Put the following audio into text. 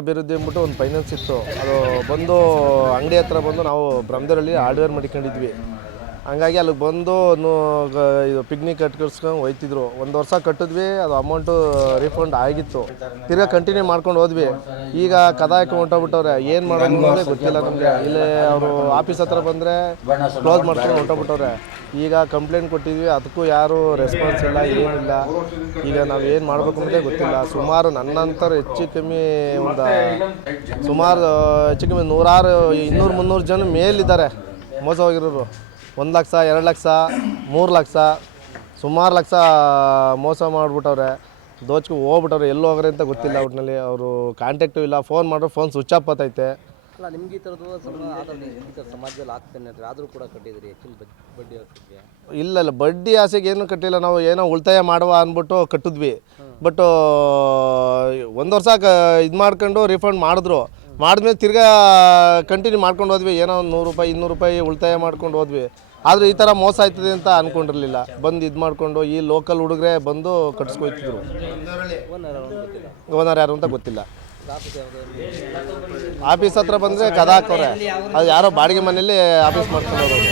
ಅಭಿವೃದ್ಧಿ ಅಂದ್ಬಿಟ್ಟು ಒಂದು ಫೈನಾನ್ಸ್ ಇತ್ತು. ಅದು ಬಂದು ಅಂಗಡಿ ಹತ್ರ ಬಂದು ನಾವು ಬ್ರಹ್ಮದೇವರಲ್ಲಿ ಹಾರ್ಡ್ವೇರ್ ಮಡಿಕೊಂಡಿದ್ವಿ. ಹಂಗಾಗಿ ಅಲ್ಲಿಗೆ ಬಂದು ಇದು ಪಿಗ್ನಿಕ್ ಕಟ್ಸ್ಕೊಂಡು ಹೋಯ್ತಿದ್ರು. 1 ವರ್ಷ ಕಟ್ಟಿದ್ವಿ, ಅದು ಅಮೌಂಟು ರೀಫಂಡ್ ಆಗಿತ್ತು. ತಿರ್ಗಾ ಕಂಟಿನ್ಯೂ ಮಾಡ್ಕೊಂಡು ಹೋದ್ವಿ. ಈಗ ಕದಾಯಕ್ಕೆ ಹೊಂಟೋಗ್ಬಿಟ್ಟವ್ರೆ. ಏನು ಮಾಡೋದು ಅನ್ನೋದೇ ಗೊತ್ತಿಲ್ಲ ನಮಗೆ. ಇಲ್ಲಿ ಅವರು ಆಫೀಸ್ ಹತ್ರ ಬಂದರೆ ಕ್ಲೋಸ್ ಮಾಡ್ಕೊಂಡು ಹೊಂಟೋಗ್ಬಿಟ್ಟವ್ರೆ. ಈಗ ಕಂಪ್ಲೇಂಟ್ ಕೊಟ್ಟಿದ್ವಿ, ಅದಕ್ಕೂ ಯಾರೂ ರೆಸ್ಪಾನ್ಸ್ ಇಲ್ಲ, ಏನಿಲ್ಲ. ಈಗ ನಾವು ಏನು ಮಾಡಬೇಕು ಅನ್ನೋದೇ ಗೊತ್ತಿಲ್ಲ. ಸುಮಾರು ನನ್ನಂತರ ಹೆಚ್ಚು ಕಮ್ಮಿ ಸುಮಾರು ಹೆಚ್ಚು ಕಮ್ಮಿ 200-300 ಜನ ಮೇಲಿದ್ದಾರೆ ಮೋಸ ಹೋಗಿರೋರು. 1 ಲಕ್ಷ, 2 ಲಕ್ಷ, 3 ಲಕ್ಷ, ಸುಮಾರು ಲಕ್ಷ ಮೋಸ ಮಾಡಿಬಿಟ್ಟವ್ರೆ. ಹೋಗ್ಬಿಟ್ಟವ್ರೆ. ಎಲ್ಲಿ ಹೋಗ್ರೆ ಅಂತ ಗೊತ್ತಿಲ್ಲ. ಒಟ್ಟಿನಲ್ಲಿ ಅವರು ಕಾಂಟ್ಯಾಕ್ಟು ಇಲ್ಲ. ಫೋನ್ ಮಾಡಿದ್ರೆ ಫೋನ್ ಸ್ವಿಚ್ ಆಫ್ ಆಗ್ತೈತೆ. ಅಲ್ಲ, ನಿಮ್ಗೆ ಈ ಥರದ್ದು ಸಮಾಜದಲ್ಲಿ ಆಗ್ತಾನೆ ಆದರೂ ಕೂಡ ಕಟ್ಟಿದ್ರಿ ಹೆಚ್ಚಿನ ಬಡ್ಡಿ ಆಸೆಗೆ? ಇಲ್ಲ, ಬಡ್ಡಿ ಆಸೆಗೆ ಏನೂ ಕಟ್ಟಿಲ್ಲ. ನಾವು ಏನೋ ಉಳಿತಾಯ ಮಾಡುವ ಅಂದ್ಬಿಟ್ಟು ಕಟ್ಟಿದ್ವಿ. ಬಟ್ 1 ವರ್ಷ ಇದು ಮಾಡ್ಕೊಂಡು ರೀಫಂಡ್ ಮಾಡಿದ್ಮೇಲೆ ತಿರ್ಗಾ ಕಂಟಿನ್ಯೂ ಮಾಡ್ಕೊಂಡು ಹೋದ್ವಿ. ಏನೋ 100 ರೂಪಾಯಿ 200 ರೂಪಾಯಿ ಉಳಿತಾಯ ಮಾಡ್ಕೊಂಡು ಹೋದ್ವಿ. ಆದರೆ ಈ ಥರ ಮೋಸ ಆಯ್ತದೆ ಅಂತ ಅಂದ್ಕೊಂಡಿರಲಿಲ್ಲ. ಬಂದು ಇದು ಮಾಡಿಕೊಂಡು ಈ ಲೋಕಲ್ ಹುಡುಗರೇ ಬಂದು ಕಟ್ಸ್ಕೊಯ್ತಿದ್ರು. ಓನರ್ ಯಾರು ಅಂತ ಗೊತ್ತಿಲ್ಲ. ಆಫೀಸ್ ಹತ್ರ ಬಂದರೆ ಕದ ಹಾಕೋರೆ. ಅದು ಯಾರೋ ಬಾಡಿಗೆ ಮನೆಯಲ್ಲಿ ಆಫೀಸ್ ಮಾಡ್ಕೊಂಡು ಹೋಗೋದು.